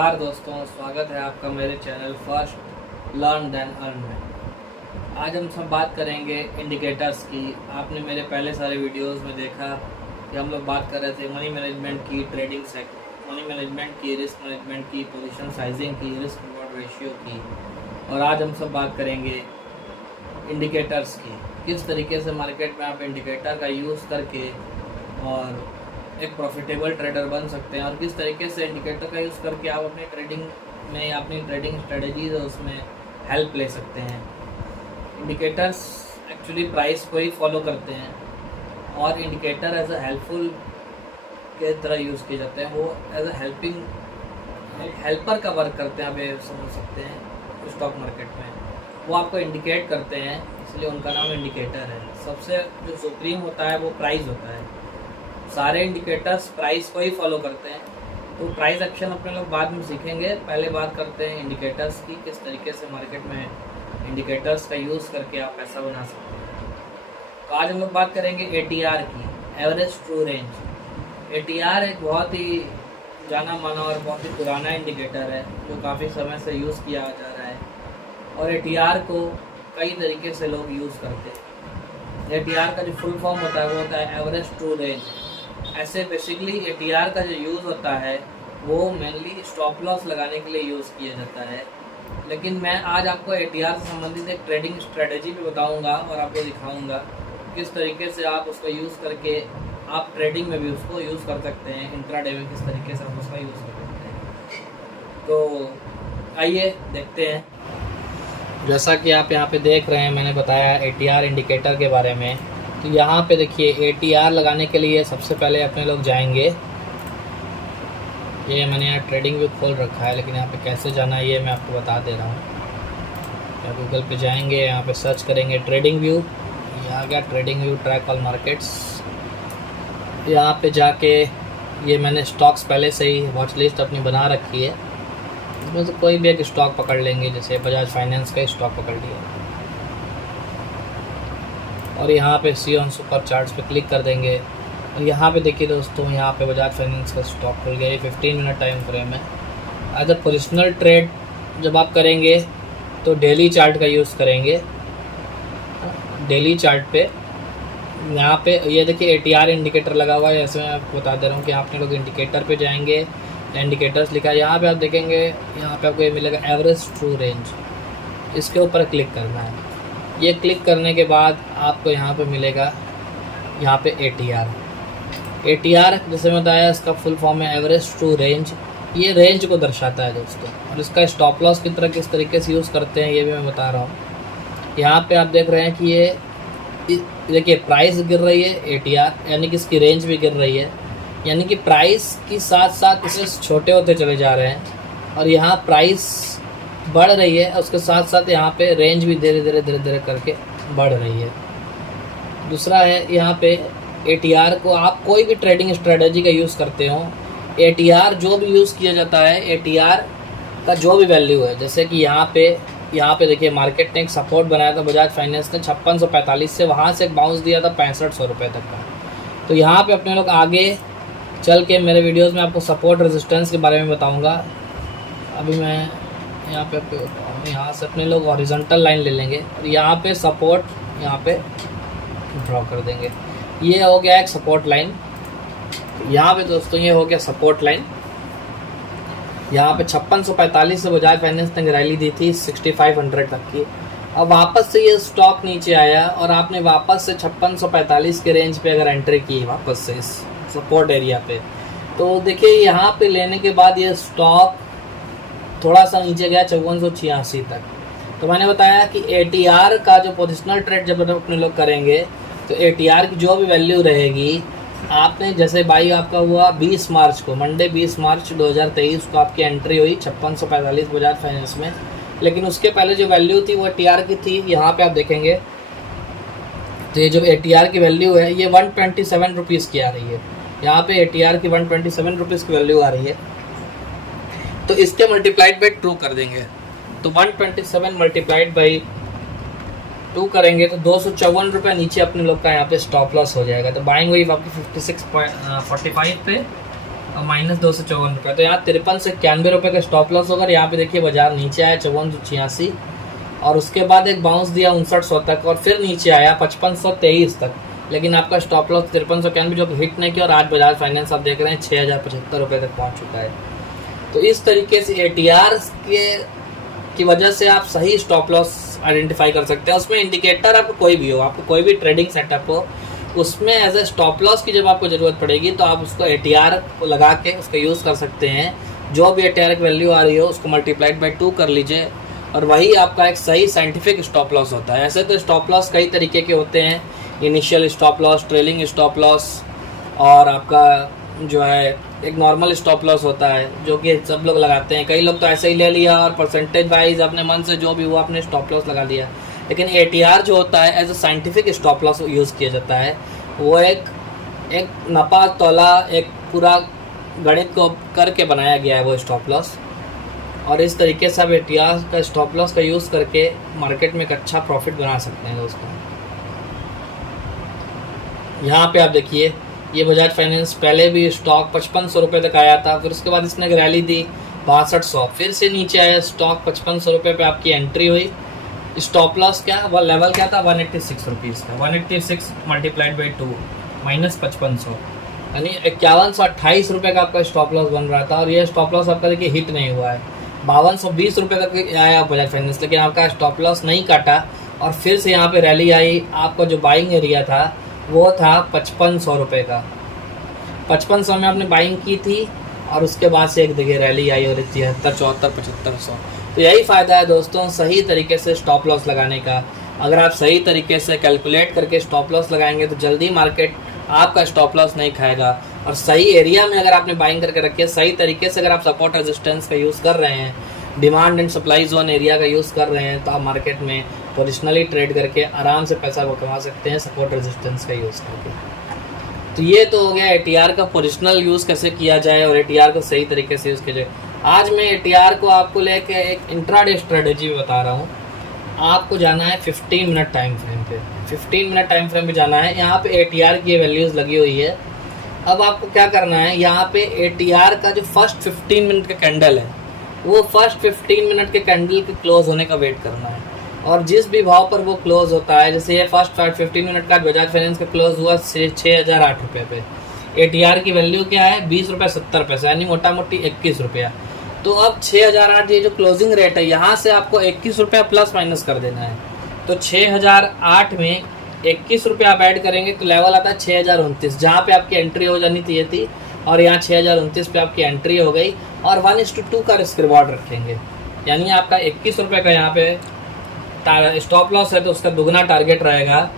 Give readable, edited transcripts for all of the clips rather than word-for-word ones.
नमस्कार दोस्तों, स्वागत है आपका मेरे channel first learn then earn में। आज हम सब बात करेंगे इंडिकेटर्स की। आपने मेरे पहले सारे वीडियोस में देखा कि हम लोग बात कर रहे थे मनी मैनेजमेंट की, ट्रेडिंग सेक्टर, मनी मैनेजमेंट की, रिस्क मैनेजमेंट की, पोजीशन साइजिंग की, रिस्क रिवॉर्ड रेशियो की। और आज हम सब बात करेंगे इंडिकेटर्स की, किस तरीके से मार्केट में आप इंडिकेटर का यूज़ करके और एक प्रॉफिटेबल ट्रेडर बन सकते हैं और किस तरीके से इंडिकेटर का यूज़ करके आप अपनी ट्रेडिंग में, अपनी ट्रेडिंग स्ट्रेटजीज है उसमें हेल्प ले सकते हैं। इंडिकेटर्स एक्चुअली प्राइस को ही फॉलो करते हैं और इंडिकेटर एज अ हेल्पफुल के तरह यूज़ किए जाते हैं। वो एज अ हेल्पर का वर्क करते हैं, आप ये समझ सकते हैं। स्टॉक मार्केट में वो आपको इंडिकेट करते हैं, इसलिए उनका नाम इंडिकेटर है। सबसे जो सुप्रीम होता है वो प्राइस होता है। सारे इंडिकेटर्स प्राइस को ही फॉलो करते हैं, तो प्राइस एक्शन अपने लोग बाद में सीखेंगे। पहले बात करते हैं इंडिकेटर्स की, किस तरीके से मार्केट में इंडिकेटर्स का यूज़ करके आप पैसा बना सकते हैं। तो आज हम लोग बात करेंगे ATR की, एवरेज ट्रू रेंज। ATR एक बहुत ही जाना माना और बहुत ही पुराना इंडिकेटर है जो काफ़ी समय से यूज़ किया जा रहा है और ATR को कई तरीके से लोग यूज़ करते हैं। ATR का जो फुल फॉर्म होता है वो होता है एवरेज ट्रू रेंज। ऐसे बेसिकली ATR का जो यूज़ होता है वो मेनली स्टॉप लॉस लगाने के लिए यूज़ किया जाता है, लेकिन मैं आज आपको ATR से संबंधित एक ट्रेडिंग स्ट्रेटजी भी बताऊंगा और आपको दिखाऊंगा किस तरीके से आप उसका यूज़ करके आप ट्रेडिंग में भी उसको यूज़ कर सकते हैं, इंट्राडे में किस तरीके से आप उसका यूज़ कर सकते हैं। तो आइए देखते हैं। जैसा कि आप यहाँ पे देख रहे हैं, मैंने बताया ATR इंडिकेटर के बारे में। तो यहाँ पे देखिए ATR लगाने के लिए सबसे पहले अपने लोग जाएंगे, ये मैंने यहाँ ट्रेडिंग व्यू खोल रखा है, लेकिन यहाँ पे कैसे जाना है ये मैं आपको बता दे रहा हूँ। या गूगल पे जाएंगे, यहाँ पे सर्च करेंगे ट्रेडिंग व्यू, ये आ गया trading view, track all markets. यहाँ पे जाके ये मैंने स्टॉक्स पहले से ही वॉच लिस्ट अपनी बना रखी है, इसमें से कोई भी एक स्टॉक पकड़ लेंगे, जैसे बजाज फाइनेंस का स्टॉक पकड़ लिया और यहाँ पे सी ऑन सुपर चार्ट्स पे क्लिक कर देंगे। और यहाँ पे देखिए दोस्तों, यहाँ पे बजाज फाइनेंस का स्टॉक खुल गया। ये 15 मिनट टाइम फ्रेम है। एज अ पोजिशनल ट्रेड जब आप करेंगे तो डेली चार्ट का यूज़ करेंगे। डेली चार्ट पे यहाँ पे ये देखिए ATR इंडिकेटर लगा हुआ है, ऐसे मैं आपको बता दे रहा हूँ कि आपने लोग इंडिकेटर पे जाएंगे, इंडिकेटर्स लिखा है, यहाँ पे आप देखेंगे, यहाँ पे आपको ये मिलेगा एवरेज ट्रू रेंज। इसके ऊपर क्लिक करना है। ये क्लिक करने के बाद आपको यहाँ पे मिलेगा, यहाँ पे ATR जैसे मैं बताया, इसका फुल फॉर्म है एवरेज ट्रू रेंज। ये रेंज को दर्शाता है दोस्तों, और इसका स्टॉप लॉस की तरह किस तरीके से यूज़ करते हैं ये भी मैं बता रहा हूँ। यहाँ पे आप देख रहे हैं कि ये देखिए प्राइस गिर रही है ATR, यानी कि इसकी रेंज भी गिर रही है, यानी कि प्राइस के साथ साथ इसे छोटे होते चले जा रहे हैं। और यहाँ प्राइस बढ़ रही है, उसके साथ साथ यहाँ पे रेंज भी धीरे धीरे करके बढ़ रही है। दूसरा है यहाँ पे ATR को आप कोई भी ट्रेडिंग स्ट्रेटजी का यूज़ करते हो, ATR जो भी यूज़ किया जाता है, ATR का जो भी वैल्यू है, जैसे कि यहाँ पे देखिए मार्केट ने एक सपोर्ट बनाया था बजाज फाइनेंस ने 5645 से, वहाँ से एक बाउंस दिया था 6500 रुपये तक का। तो यहाँ पे अपने लोग आगे चल के मेरे वीडियोज़ में आपको सपोर्ट रेजिस्टेंस के बारे में बताऊँगा। अभी मैं यहाँ पे यहाँ से अपने लोग हॉरिजॉन्टल लाइन ले लेंगे और यहाँ पे सपोर्ट यहाँ पे ड्रॉ कर देंगे। ये हो गया एक सपोर्ट लाइन। यहाँ पे दोस्तों ये हो गया सपोर्ट लाइन। यहाँ पे 5645 से बजाज फाइनेंस ने रैली दी थी 6500 तक की। अब वापस से ये स्टॉक नीचे आया और आपने वापस से 5645 के रेंज पे अगर एंट्री की वापस से इस सपोर्ट एरिया पे, तो देखिए यहाँ पे लेने के बाद ये स्टॉक थोड़ा सा नीचे गया 5486 तक। तो मैंने बताया कि ATR का जो पोजिशनल ट्रेड जब अपने लोग करेंगे तो ATR की जो भी वैल्यू रहेगी, आपने जैसे बाई आपका हुआ 20 मार्च को, मंडे 20 मार्च 2023 को आपकी एंट्री हुई 5645 बजाज फाइनेंस में, लेकिन उसके पहले जो वैल्यू थी वो ATR की थी। यहाँ पे आप देखेंगे तो ये जो ATR की वैल्यू है ये 127 रुपीज़ की आ रही है। यहाँ पे ATR की 127 रुपीज़ की वैल्यू आ रही है, तो इसके मल्टीप्लाइड बाई 2 कर देंगे। तो 127 मल्टीप्लाइड बाई 2 करेंगे तो 254 रुपये नीचे अपने लोग का यहाँ पे स्टॉप लॉस हो जाएगा। तो बाइंग हुई आपकी 56.45 पे और -254 तो यहाँ 53 से 91 रुपये का स्टॉप लॉस होगा। यहाँ पे देखिए बाजार नीचे आया 5486 और उसके बाद एक बाउंस दिया 5900 तक और फिर नीचे आया 5523 तक, लेकिन आपका स्टॉप लॉस 5391 जो हिट नहीं किया और आज बजाज फाइनेंस आप देख रहे हैं 6075 रुपये तक पहुँच चुका है। तो इस तरीके से ATR की वजह से आप सही स्टॉप लॉस आइडेंटिफाई कर सकते हैं। उसमें इंडिकेटर आपको कोई भी हो, आपको कोई भी ट्रेडिंग सेटअप हो, उसमें एज ए स्टॉप लॉस की जब आपको ज़रूरत पड़ेगी तो आप उसको ATR को लगा के उसका यूज़ कर सकते हैं। जो भी ATR की वैल्यू आ रही हो उसको मल्टीप्लाइड बाई 2 कर लीजिए और वही आपका एक सही साइंटिफिक स्टॉप लॉस होता है। ऐसे तो स्टॉप लॉस कई तरीके के होते हैं, initial stop loss, trailing stop loss और आपका जो है एक नॉर्मल स्टॉप लॉस होता है जो कि सब लोग लगाते हैं। कई लोग तो ऐसे ही ले लिया और परसेंटेज वाइज अपने मन से जो भी हुआ अपने स्टॉप लॉस लगा दिया, लेकिन ATR जो होता है as a scientific stop loss use किया जाता है। वो एक नपा तोला एक पूरा गणित को करके बनाया गया है वो स्टॉप लॉस, और इस तरीके से आप ATR का स्टॉप लॉस का यूज़ करके मार्केट में एक अच्छा प्रॉफिट बना सकते हैं दोस्तों। यहाँ पे आप देखिए ये बजाज फाइनेंस पहले भी स्टॉक 5500 रुपये तक आया था, फिर उसके बाद इसने एक रैली दी 6200, फिर से नीचे आया स्टॉक 5500 रुपये पे आपकी एंट्री हुई। स्टॉप लॉस क्या वह लेवल क्या था 186 रुपीज़ का, 186 मल्टीप्लाइड बाई 2 -5500 यानी 5128 रुपये का आपका स्टॉप लॉस बन रहा था। और ये स्टॉप लॉस आपका देखिए हिट नहीं हुआ है, 5220 रुपये तक आया बजाज फाइनेंस, लेकिन आपका स्टॉप लॉस नहीं काटा और फिर से यहाँ पे रैली आई। आपका जो बाइंग एरिया था वो था 5500 रुपये का, 5500 में आपने बाइंग की थी और उसके बाद से एक देखिए रैली आई और 73, 74, 7500। तो यही फ़ायदा है दोस्तों सही तरीके से स्टॉप लॉस लगाने का। अगर आप सही तरीके से कैलकुलेट करके स्टॉप लॉस लगाएंगे तो जल्दी मार्केट आपका स्टॉप लॉस नहीं खाएगा, और सही एरिया में अगर आपने बाइंग करके रखी है, सही तरीके से अगर आप सपोर्ट रेजिस्टेंस का यूज़ कर रहे हैं, demand and supply zone area का यूज़ कर रहे हैं, तो आप मार्केट में पोजिशनली ट्रेड करके आराम से पैसा को कमा सकते हैं सपोर्ट रेजिस्टेंस का यूज़ करके। तो ये तो हो गया ATR का पोजिशनल यूज़ कैसे किया जाए और ATR को सही तरीके से यूज़ किया जाए। आज मैं ATR को आपको लेके एक इंट्राडे स्ट्रेटेजी बता रहा हूँ। आपको जाना है 15 मिनट टाइम फ्रेम पे, 15 मिनट टाइम फ्रेम पे जाना है। यहाँ पे ATR की वैल्यूज़ लगी हुई है। अब आपको क्या करना है, यहाँ पे ATR का जो फर्स्ट 15 मिनट का कैंडल है वो फर्स्ट 15 मिनट के कैंडल के क्लोज होने का वेट करना है, और जिस भी भाव पर वो क्लोज होता है, जैसे ये फर्स्ट 15 मिनट का बजाज फाइनेंस का क्लोज हुआ 6008 रुपये पे, ATR की वैल्यू क्या है 20 रुपये 70 पैसे यानी मोटा मोटी 21 रुपया। तो अब 6008 ये जो क्लोजिंग रेट है यहाँ से आपको 21 रुपया प्लस माइनस कर देना है। तो 6008 में 21 रुपया आप ऐड करेंगे तो लेवल आता है 6029, जहाँ पे आपकी एंट्री हो जानी चाहिए थी, और यहाँ 6029 पे आपकी एंट्री हो गई। और 1:2 का रिस्क रिवॉर्ड रखेंगे, यानी आपका 21 रुपये का यहाँ पे स्टॉप लॉस है तो उसका दुगना टारगेट रहेगा,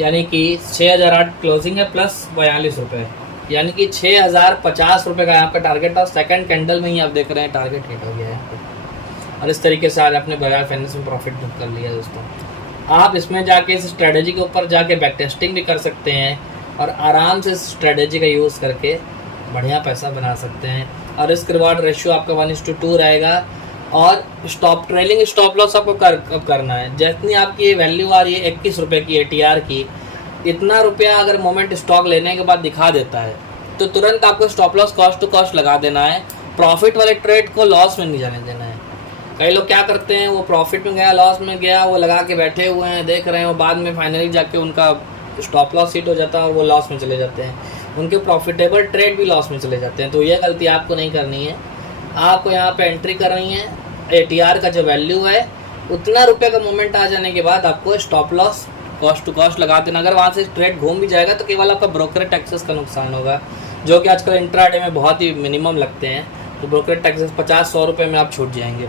यानी कि 6008 क्लोजिंग है प्लस 42 रुपये, यानी कि 6050 रुपये का यहाँ पे टारगेट था। सेकंड कैंडल में ही आप देख रहे हैं टारगेट हिट हो गया है। और इस तरीके से आज आपने बजाज फाइनेंस में प्रॉफिट बुक कर लिया दोस्तों। आप इसमें जाके इस स्ट्रेटेजी के ऊपर जाके बैक टेस्टिंग भी कर सकते हैं और आराम से स्ट्रेटेजी का यूज़ करके बढ़िया पैसा बना सकते हैं। और रिस्क रिवॉर्ड रेशियो आपका 1:2 रहेगा। और ट्रेलिंग स्टॉप लॉस आपको कब करना है, जितनी आपकी वैल्यू आ रही है 21 रुपये की ATR की, इतना रुपया अगर मोमेंट स्टॉक लेने के बाद दिखा देता है तो तुरंत आपको stop loss cost to cost लगा देना है। प्रॉफिट वाले ट्रेड को लॉस में नहीं जाने देना है। कई लोग क्या करते हैं, वो प्रॉफिट में गया लॉस में गया वो लगा के बैठे हुए हैं, देख रहे हैं, वो बाद में फाइनली जाके उनका स्टॉप लॉस हिट हो जाता है और वो लॉस में चले जाते हैं, उनके प्रॉफिटेबल ट्रेड भी लॉस में चले जाते हैं। तो ये गलती आपको नहीं करनी है। आपको यहाँ पे एंट्री करनी है, ATR का जो वैल्यू है उतना रुपये का मोमेंट आ जाने के बाद आपको stop loss cost to cost लगा देना। अगर वहाँ से ट्रेड घूम भी जाएगा तो केवल आपका ब्रोकरेज टैक्सेस का नुकसान होगा, जो कि आजकल इंट्राडे में बहुत ही मिनिमम लगते हैं। तो ब्रोकरेज टैक्सेस 50-100 रुपये में आप छूट जाएंगे,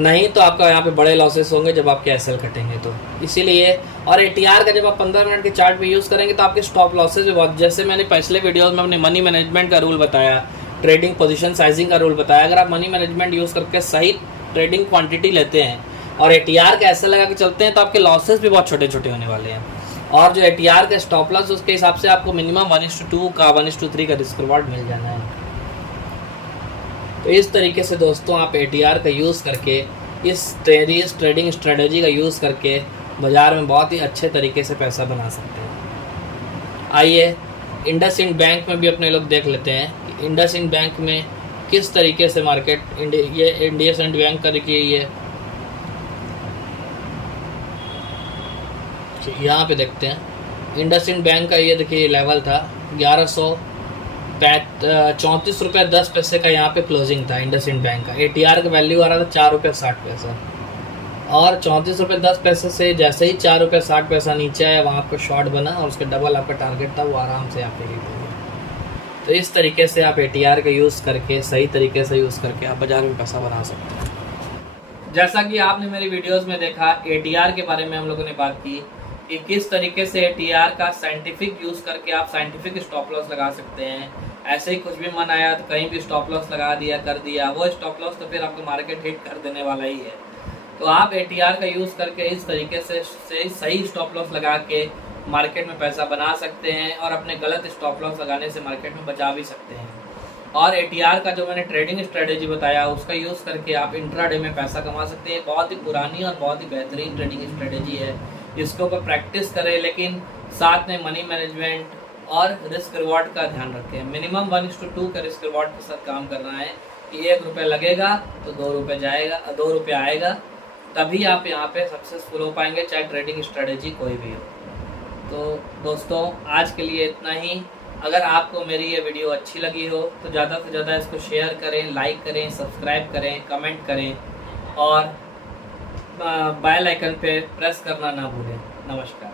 नहीं तो आपका यहाँ पे बड़े लॉसेस होंगे जब आपके SL कटेंगे। तो इसीलिए, और ATR का जब आप 15 मिनट के चार्ट पे यूज़ करेंगे तो आपके स्टॉप लॉसेस भी बहुत, जैसे मैंने पिछले वीडियोस में अपने मनी मैनेजमेंट का रूल बताया, ट्रेडिंग पोजीशन साइजिंग का रूल बताया। अगर आप मनी मैनेजमेंट यूज़ करके सही ट्रेडिंग क्वांटिटी लेते हैं और ATR का SL लगा के चलते हैं तो आपके लॉसेस भी बहुत छोटे छोटे होने वाले हैं। और जो ATR का स्टॉप लॉस उसके हिसाब से आपको मिनिमम 1:2 का 1:3 का रिस्क रिवॉर्ड मिल जाना है। तो इस तरीके से दोस्तों आप ATR का यूज़ करके इस ट्रेडिंग स्ट्रेटेजी का यूज़ करके बाज़ार में बहुत ही अच्छे तरीके से पैसा बना सकते हैं। आइए इंडसइंड बैंक में भी अपने लोग देख लेते हैं कि इंडसइंड बैंक में किस तरीके से मार्केट ये इंडसइंड बैंक का देखिए ये यहाँ पे देखते हैं इंडसइंड बैंक का ये देखिए लेवल था 1134 रुपये 10 पैसे का यहाँ पे क्लोजिंग था इंडसइंड बैंक का। ATR का वैल्यू आ रहा था 4 रुपये 60 पैसा और 34 रुपये 10 पैसे से जैसे ही 4 रुपये 60 पैसा नीचे आया वहाँ आपका शॉर्ट बना और उसके डबल आपका टारगेट था, वो आराम से यहाँ पे हिट हो गया। तो इस तरीके से आप ATR का यूज़ करके सही तरीके से यूज़ करके आप बाज़ार में पैसा बना सकते हैं। जैसा कि आपने मेरी वीडियोस में देखा ATR के बारे में हम लोगों ने बात की कि किस तरीके से ATR का साइंटिफिक यूज़ करके आप साइंटिफिक स्टॉप लॉस लगा सकते हैं। ऐसे ही कुछ भी मन आया तो कहीं भी स्टॉप लॉस लगा दिया कर दिया, वो स्टॉप लॉस तो फिर आपको मार्केट हिट कर देने वाला ही है। तो आप ATR का यूज़ करके इस तरीके से सही स्टॉप लॉस लगा के मार्केट में पैसा बना सकते हैं और अपने गलत स्टॉप लॉस लगाने से मार्केट में बचा भी सकते हैं। और ATR का जो मैंने ट्रेडिंग स्ट्रेटेजी बताया उसका यूज़ करके आप इंट्राडे में पैसा कमा सकते हैं। बहुत ही पुरानी और बहुत ही बेहतरीन ट्रेडिंग स्ट्रेटेजी है, इसके ऊपर प्रैक्टिस करें, लेकिन साथ में मनी मैनेजमेंट और रिस्क रिवॉर्ड का ध्यान रखें। मिनिमम 1:2 का रिस्क रिवॉर्ड के साथ काम करना है कि 1 रुपये लगेगा तो 2 रुपये जाएगा, 2 रुपये आएगा, तभी आप यहाँ पे सक्सेसफुल हो पाएंगे, चाहे ट्रेडिंग स्ट्रेटेजी कोई भी हो। तो दोस्तों आज के लिए इतना ही। अगर आपको मेरी ये वीडियो अच्छी लगी हो तो ज़्यादा से ज़्यादा इसको शेयर करें, लाइक करें, सब्सक्राइब करें, कमेंट करें और बेल आइकन पे प्रेस करना ना भूलें। नमस्कार।